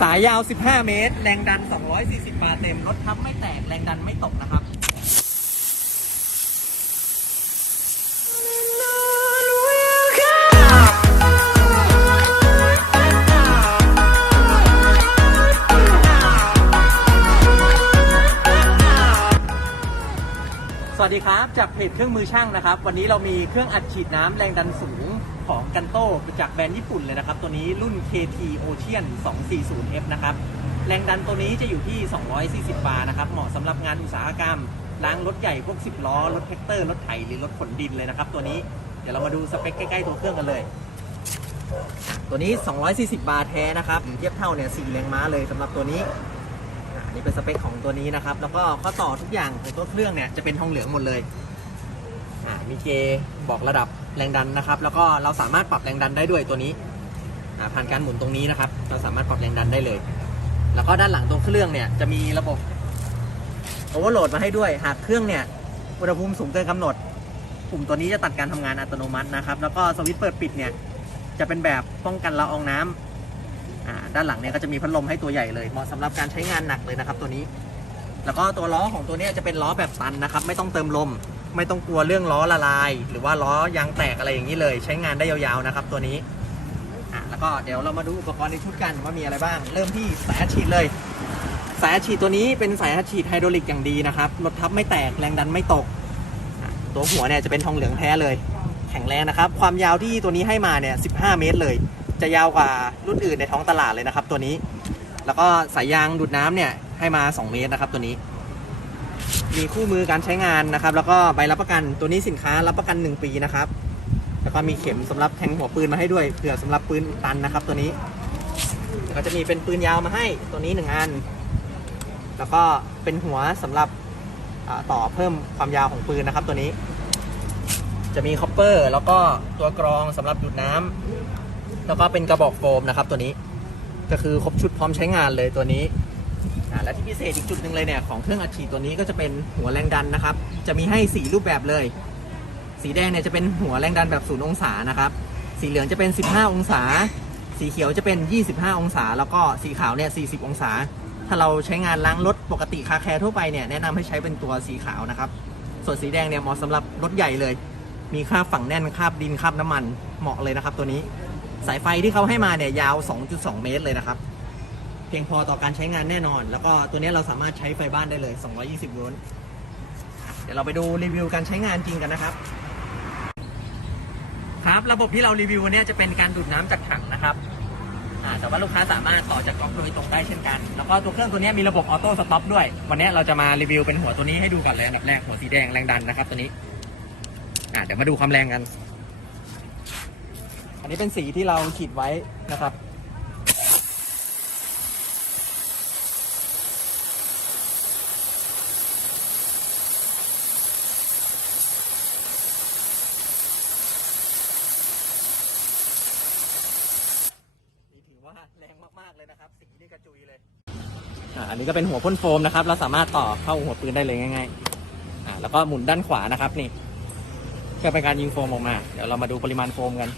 สายยาว 15 เมตร แรงดัน 240 บาร์เต็ม รถทับไม่แตก แรงดันไม่ตกนะครับ สวัสดีครับ จากเพจเครื่องมือช่างนะครับ วันนี้เรามีเครื่องอัดฉีดน้ำแรงดันสูงของกันโต้จากแบรนด์ญี่ปุ่นเลยนะครับ ตัวนี้รุ่น KT Ocean 240F นะครับ แรงดันตัวนี้จะอยู่ที่ 240 บาร์นะครับ เหมาะสำหรับงานอุตสาหกรรม ล้างรถใหญ่พวก 10 ล้อ รถแท็กเตอร์ รถไถ หรือรถขนดินเลยนะครับ ตัวนี้ เดี๋ยวเรามาดูสเปคใกล้ๆตัวเครื่องกันเลย ตัวนี้ 240 บาร์แท้นะครับ เทียบเท่าเนี่ย4แรงม้าเลยสำหรับตัวนี้ นนี้เป็นสเปคของตัวนี้นะครับ แล้วก็ข้อต่อทุกอย่างของตัวเครื่องเนี่ยจะเป็นทองเหลืองหมดเลยอ่ามีเกบอกระดับแรงดันนะครับ แล้วก็เราสามารถปรับแรงดันได้ด้วยตัวนี้อ่าผ่านการหมุนตรงนี้นะครับ เราสามารถปรับแรงดันได้เลย แล้วก็ด้านหลังตัวเครื่องเนี่ยจะมีระบบโอเวอร์โหลดมาให้ด้วย หากเครื่องเนี่ยอุณหภูมิสูงเกินกำหนดปุ่มตัวนี้จะตัดการทำงานอัตโนมัตินะครับ แล้วก็สวิตช์เปิดปิดเนี่ยจะเป็นแบบป้องกันละอองน้ำอ่า ด้านหลังเนี่ยก็จะมีพัดลมให้ตัวใหญ่เลยเหมาะสำหรับการใช้งานหนักเลยนะครับ ตัวนี้ แล้วก็ตัวล้อของตัวนี้จะเป็นล้อแบบตันนะครับ ไม่ต้องเติมลม ไม่ต้องกลัวเรื่องล้อละลาย หรือว่าล้อยางแตกอะไรอย่างนี้เลย ใช้งานได้ยาวๆนะครับ ตัวนี้แล้วก็เดี๋ยวเรามาดูอุปกรณ์ในชุดกันว่ามีอะไรบ้าง เริ่มที่สายฉีดเลย สายฉีดตัวนี้เป็นสายฉีดไฮดรอลิกอย่างดีนะครับรถทับไม่แตกแรงดันไม่ตก ตัวหัวเนี่ยจะเป็นทองเหลืองแท้เลย แข็งแรงนะครับ ความยาวที่ตัวนี้ให้มาเนี่ย 15 เมตรเลย จะยาวกว่ารุ่นอื่นในท้องตลาดเลยนะครับ ตัวนี้ แล้วก็สายยางดูดน้ำเนี่ยให้มา 2 เมตรนะครับ ตัวนี้ มีคู่มือการใช้งานนะครับ แล้วก็ใบรับประกันตัวนี้สินค้ารับประกัน 1 ปีนะครับ แล้วก็มีเข็มสำหรับแทงหัวปืนมาให้ด้วยเผื่อสำหรับปืนอุดตันนะครับ ตัวนี้ก็จะมีเป็นปืนยาวมาให้ตัวนี้ 1 อัน แล้วก็เป็นหัวสำหรับต่อเพิ่มความยาวของปืนนะครับ ตัวนี้ จะมีคอปเปอร์ แล้วก็ตัวกรองสำหรับดูดน้ำ แล้วก็เป็นกระบอกโฟมนะครับตัวนี้ ก็คือครบชุดพร้อมใช้งานเลยตัวนี้อ่าและที่พิเศษอีกจุดหนึ่งเลยเนี่ยของเครื่องอัดฉีดตัวนี้ก็จะเป็นหัวแรงดันนะครับ จะมีให้ 4 รูปแบบเลย สีแดงเนี่ยจะเป็นหัวแรงดันแบบ0องศานะครับ สีเหลืองจะเป็น 15 องศา สีเขียวจะเป็น 25 องศา แล้วก็สีขาวเนี่ย 40 องศา ถ้าเราใช้งานล้างรถปกติคาแคร์ทั่วไปเนี่ยแนะนำให้ใช้เป็นตัวสีขาวนะครับ ส่วนสีแดงเนี่ยเหมาะสำหรับรถใหญ่เลย มีคราบฝังแน่นคราบดินคราบน้ำมันเหมาะเลยนะครับตัวนี้ สายไฟที่เขาให้มาเนี่ยยาว 2.2 เมตรเลยนะครับ เพียงพอต่อการใช้งานแน่นอน แล้วก็ตัวนี้เราสามารถใช้ไฟบ้านได้เลย 220 โวลต์ เดี๋ยวเราไปดูรีวิวการใช้งานจริงกันนะครับ ครับระบบที่เรารีวิววันนี้จะเป็นการดูดน้ำจากถังนะครับแต่ว่าลูกค้าสามารถต่อจากก๊อกโดยตรงได้เช่นกัน แล้วก็ตัวเครื่องตัวนี้มีระบบออโต้สต็อปด้วย วันนี้เราจะมารีวิวเป็นหัวตัวนี้ให้ดูก่อนเลยอันดับแรกหัวสีแดงแรงดันนะครับตัวนี้เดี๋ยวมาดูความแรงกัน นนี้เป็นสีที่เราขีดไว้นะครับ นี่ถือว่าแรงมาก ๆ เลยนะครับ สีนี่กระจุยเลยอ่าอันนี้ก็เป็นหัวพ่นโฟมนะครับ เราสามารถต่อเข้าหัวปืนได้เลยง่ายๆอ่าแล้วก็หมุนด้านขวานะครับนี่เพื่อเป็นการยิงโฟมออกมา เดี๋ยวเรามาดูปริมาณโฟมกัน